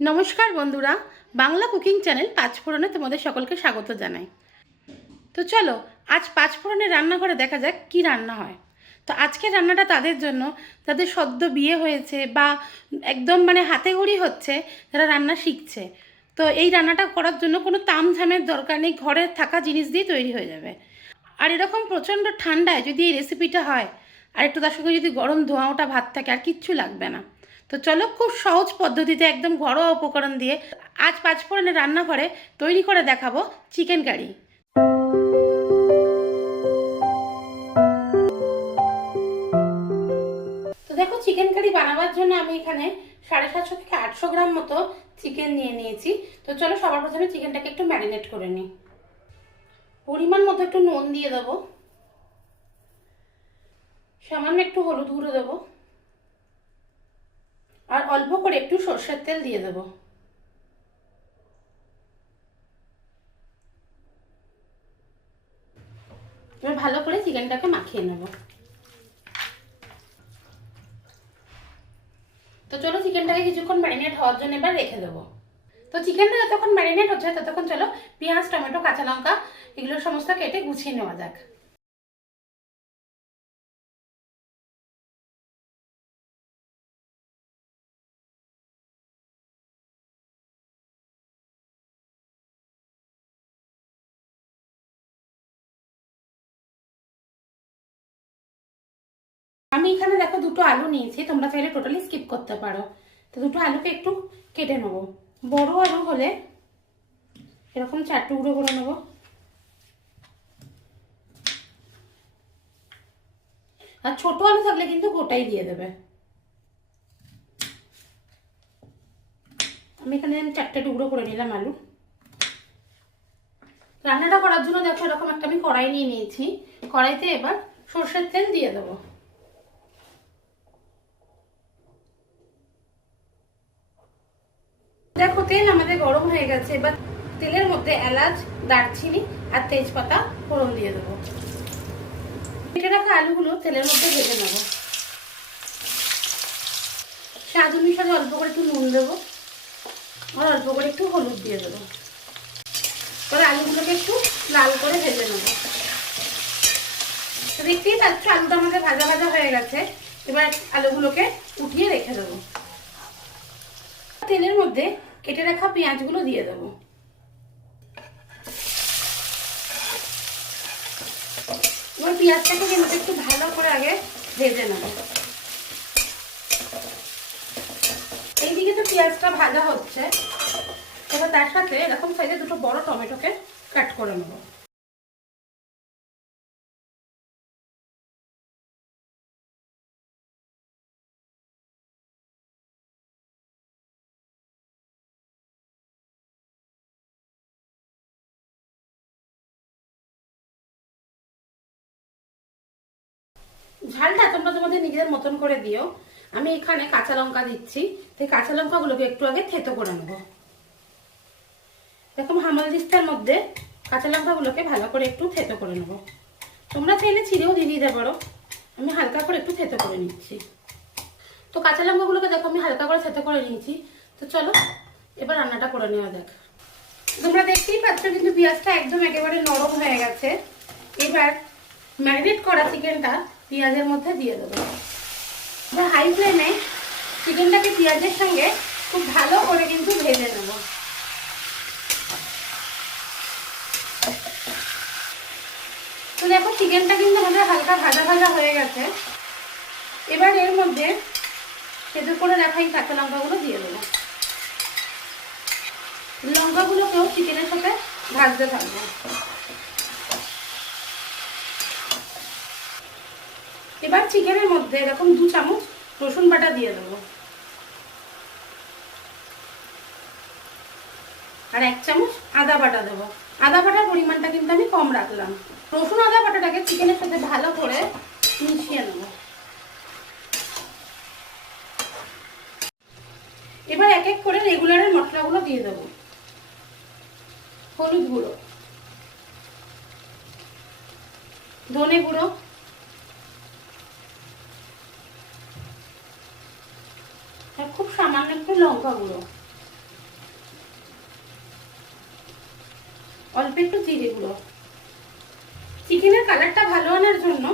নমস্কার বন্ধুরা, Bangla cooking channel পাঁচফোড়নে তোমাদের সকলকে স্বাগত জানাই। তো চলো আজ পাঁচফোড়নের রান্নাঘরে দেখা যাক কি রান্না হয়। তো আজকের রান্নাটা তাদের জন্য যাদের সদ্য বিয়ে হয়েছে বা একদম হাতে খড়ি হচ্ছে, যারা রান্না শিখছে। তো এই রান্নাটা করার জন্য কোনো তামঝামের দরকার নেই, ঘরে থাকা জিনিস দিয়ে তৈরি হয়ে যাবে। আর এরকম প্রচণ্ড ঠান্ডায় যদি এই রেসিপিটা হয়, আর একটু তার সঙ্গে যদি গরম ধোঁয়া ওঠা ভাত থাকে, আর কিচ্ছু লাগবে না। তো চলো খুব সহজ পদ্ধতিতে একদম ঘরোয়া উপকরণ দিয়ে আজ পাঁচফোড়নের রান্নাঘরে তৈরি করে দেখাবো চিকেন কারি। তো দেখো, চিকেন কারি বানাবার জন্য আমি এখানে 750 থেকে 800 গ্রাম মতো চিকেন নিয়ে নিয়েছি। তো চলো সবার প্রথমে চিকেনটাকে একটু ম্যারিনেট করে নিই। পরিমাণ মতো একটু নুন দিয়ে দেবো, সামান্য একটু হলুদ গুঁড়ো দেবো, আর অল্প করে একটু সরষের তেল দিয়ে দেবো। এবার ভালো করে চিকেনটাকে মাখিয়ে নেব। তো চলো চিকেনটাকে কিছুক্ষণ ম্যারিনেট হওয়ার জন্য এবার রেখে দেবো। তো চিকেনটা যতক্ষণ ম্যারিনেট হচ্ছে ততক্ষণ চলো পেঁয়াজ, টমেটো, কাঁচা লঙ্কা এগুলো সমস্ত কেটে গুছিয়ে নেওয়া যাক। আমি এখানে দেখো দুটো আলু নিয়েছি, তোমরা চাইলে টোটালি স্কিপ করতে পারো। তো দুটো আলুকে একটু কেটে নেবো। বড় আলু হলে এরকম 4 টুকরো করে নেবো, আর ছোট আলু থাকলে কিন্তু গোটাই দিয়ে দেবে। আমি এখানে 4টে টুকরো করে নিলাম আলু। রান্নাটা করার জন্য দেখো এরকম একটা আমি কড়াই নিয়ে নিয়েছি। কড়াইতে এবার সরষের তেল দিয়ে দেবো। দেখো তেল আমাদের গরম হয়ে গেছে। এবার তেলের মধ্যে এলাচ, দারচিনি আর তেজপাতা ফোড়ন দিয়ে দেবো। কেটে রাখা আলুগুলো তেলের মধ্যে ভেজে নেব। স্বাদ অনুসারে অল্প করে একটু নুন দেবো, আর অল্প করে একটু হলুদ দিয়ে দেবো। এবার আলুগুলোকে একটু লাল করে ভেজে নেব। দেখতেই পাচ্ছ আলুটা আমাদের ভাজা ভাজা হয়ে গেছে। এবার আলুগুলোকে উঠিয়ে রেখে দেবো। তেলের মধ্যে কেটে রাখা পেঁয়াজগুলো দিয়ে দেবো। এবার পেঁয়াজটাকে কিন্তু একটু ভালো করে আগে ভেজে নেব। এইদিকে তো পেঁয়াজটা ভাজা হচ্ছে। এবার তার সাথে এরকম সাইজে দুটো বড় টমেটোকে কাট করে নেব। ঝালটা তোমরা তোমাদের নিজেদের মতন করে দিও। আমি এখানে কাঁচা লঙ্কা দিচ্ছি, তো কাঁচা লঙ্কাগুলোকে একটু আগে থেতো করে নেব। এরকম হামালদিস্তার মধ্যে কাঁচা লঙ্কাগুলোকে ভালো করে একটু থেতো করে নেব। তোমরা চাইলে ছিঁড়েও দিয়ে দিতে পারো, আমি হালকা করে একটু থেতো করে নিচ্ছি। তো কাঁচা লঙ্কাগুলোকে দেখো আমি হালকা করে থেতো করে নিয়েছি। তো চলো এবার রান্নাটা করে নেওয়া যাক। তোমরা দেখতেই পাচ্ছ কিন্তু পেঁয়াজটা একদম একেবারে নরম হয়ে গেছে। এবার ম্যারিনেট করা চিকেনটা পেঁয়াজের মধ্যে দিয়ে দেবো। এবার হাই ফ্লেমে চিকেনটাকে পেঁয়াজের সঙ্গে খুব ভালো করে কিন্তু ভেজে নেব। তো দেখো চিকেনটা কিন্তু আমাদের হালকা ভাজা ভাজা হয়ে গেছে। এবার এর মধ্যে সেদ্ধ করে রাখা এই কাঁচা লঙ্কাগুলো দিয়ে দেবো। লঙ্কাগুলোকেও চিকেনের সাথে ভাজতে থাকবো। এবার চিকেনের মধ্যে এরকম 2 চামচ রসুন বাটা দিয়ে দেবো, আর 1 চামচ আদা বাটা দেবো। আদা বাটার পরিমাণটা কিন্তু আমি কম রাখলাম। রসুন আদা বাটাটাকে চিকেনের সাথে ভালো করে মিশিয়ে নেব। এবার এক এক করে রেগুলারের মশলাগুলো দিয়ে দেবো। হলুদ গুঁড়ো, ধনে গুঁড়ো, আর খুব সামান্য একটু লঙ্কা গুঁড়ো, অল্প একটু জিরে গুঁড়ো। চিকেনের কালারটা ভালো আনার জন্য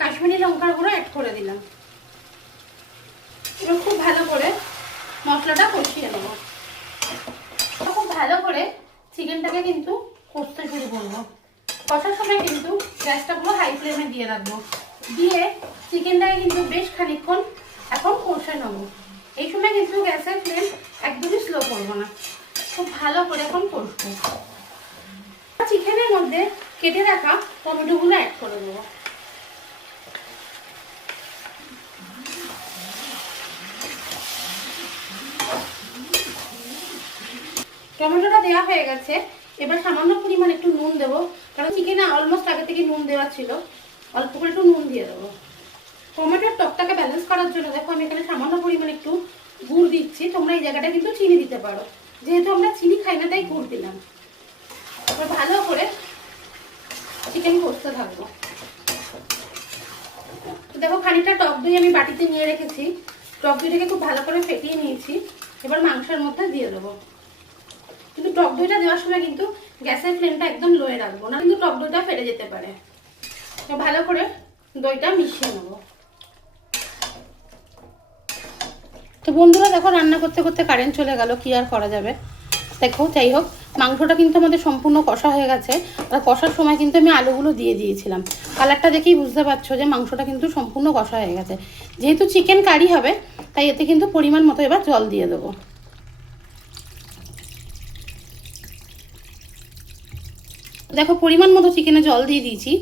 কাশ্মীরি লঙ্কার গুঁড়ো অ্যাড করে দিলাম। এবার খুব ভালো করে মশলাটা কষিয়ে নেব। খুব ভালো করে চিকেনটাকে কিন্তু কষতে শুরু করবো। কষার সময় কিন্তু গ্যাসটা পুরো হাই ফ্লেমে দিয়ে রাখবো। দিয়ে চিকেনটাকে কিন্তু বেশ খানিকক্ষণ এখন কষে নেবো। এই সময় কিন্তু গ্যাসের ফ্লেম একদমই স্লো করবো না, খুব ভালো করে এখন কষবো। চিকেনের মধ্যে কেটে রাখা টমেটোগুলো অ্যাড করে দেবো। টমেটোটা দেওয়া হয়ে গেছে। এবার সামান্য পরিমাণ একটু নুন দেবো, কারণ চিকেনে অলমোস্ট আগে থেকে নুন দেওয়া ছিল। অল্প করে একটু নুন দিয়ে দেবো। টমেটোর টকটাকে ব্যালেন্স করার জন্য দেখো আমি এখানে সামান্য পরিমাণ একটু গুড় দিচ্ছি। তোমরা এই জায়গাটা কিন্তু চিনি দিতে পারো, যেহেতু আমরা চিনি খাই না তাই গুড় দিলাম। এবার ভালো করে চিকেন কষতে থাকবো। দেখো খানিকটা টক দই আমি বাটিতে নিয়ে রেখেছি। টক দইটাকে খুব ভালো করে ফেটিয়ে নিয়েছি। এবার মাংসের মধ্যে দিয়ে দেবো। কিন্তু টক দইটা দেওয়ার সময় কিন্তু গ্যাসের ফ্লেমটা একদম লোয়ে রাখবো, না কিন্তু টক দইটা ফেটে যেতে পারে। তো ভালো করে দইটা মিশিয়ে নেবো। তো বন্ধুরা দেখো রান্না করতে করতে কারেন্ট চলে গেল, কি আর করা যাবে। দেখো যাই হোক মাংসটা কিন্তু আমাদের সম্পূর্ণ কষা হয়ে গেছে। আর কষার সময় কিন্তু আমি আলুগুলো দিয়ে দিয়েছিলাম। কালারটা দেখেই বুঝতে পারছো যে মাংসটা কিন্তু সম্পূর্ণ কষা হয়ে গেছে। যেহেতু চিকেন কারি হবে তাই এতে কিন্তু পরিমাণ মতো এবার জল দিয়ে দেবো। দেখো পরিমাণ মতো চিকেনে জল দিয়ে দিয়েছি।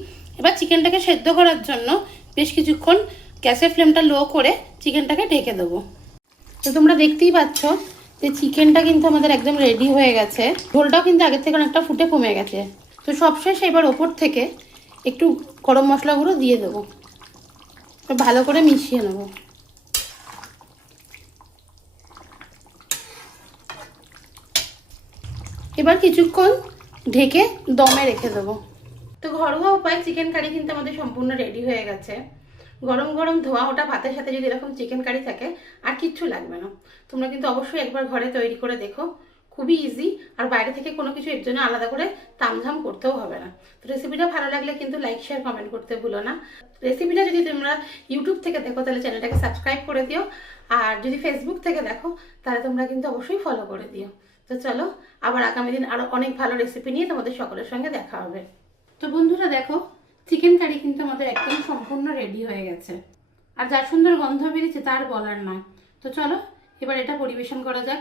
এবার চিকেনটাকে সেদ্ধ করার জন্য বেশ কিছুক্ষণ গ্যাসের ফ্লেমটা লো করে চিকেনটাকে ঢেকে দেবো। তো তোমরা দেখতেই পাচ্ছ যে চিকেনটা কিন্তু আমাদের একদম রেডি হয়ে গেছে। ঝোলটাও কিন্তু আগের থেকে অনেকটা ফুটে কমে গেছে। তো সবশেষ এবার ওপর থেকে একটু গরম মশলা গুঁড়ো দিয়ে দেবো। ভালো করে মিশিয়ে নেব। এবার কিছুক্ষণ ঢেকে দমে রেখে দেবো। তো ঘরোয়া উপায়ে চিকেন কারি কিন্তু আমাদের সম্পূর্ণ রেডি হয়ে গেছে। গরম গরম ধোয়া ওটা ভাতের সাথে যদি এরকম চিকেন কারি থাকে আর কিচ্ছু লাগবে না। তোমরা কিন্তু অবশ্যই একবার ঘরে তৈরি করে দেখো, খুবই ইজি। আর বাইরে থেকে কোনো কিছু এর জন্য আলাদা করে তামঝাম করতেও হবে না। তো রেসিপিটা ভালো লাগলে কিন্তু লাইক শেয়ার কমেন্ট করতে ভুলো না। রেসিপিটা যদি তোমরা ইউটিউব থেকে দেখো তাহলে চ্যানেলটাকে সাবস্ক্রাইব করে দিও। আর যদি ফেসবুক থেকে দেখো তাহলে তোমরা কিন্তু অবশ্যই ফলো করে দিও। তো চলো আবার আগামী দিন আরও অনেক ভালো রেসিপি নিয়ে তোমাদের সকলের সঙ্গে দেখা হবে। তো বন্ধুরা দেখো চিকেন কারি কিন্তু আমাদের একদম সম্পূর্ণ রেডি হয়ে গেছে। আর যা সুন্দর গন্ধ বেরিয়েছে তার বলার নয়। তো চলো এবার এটা পরিবেশন করা যাক।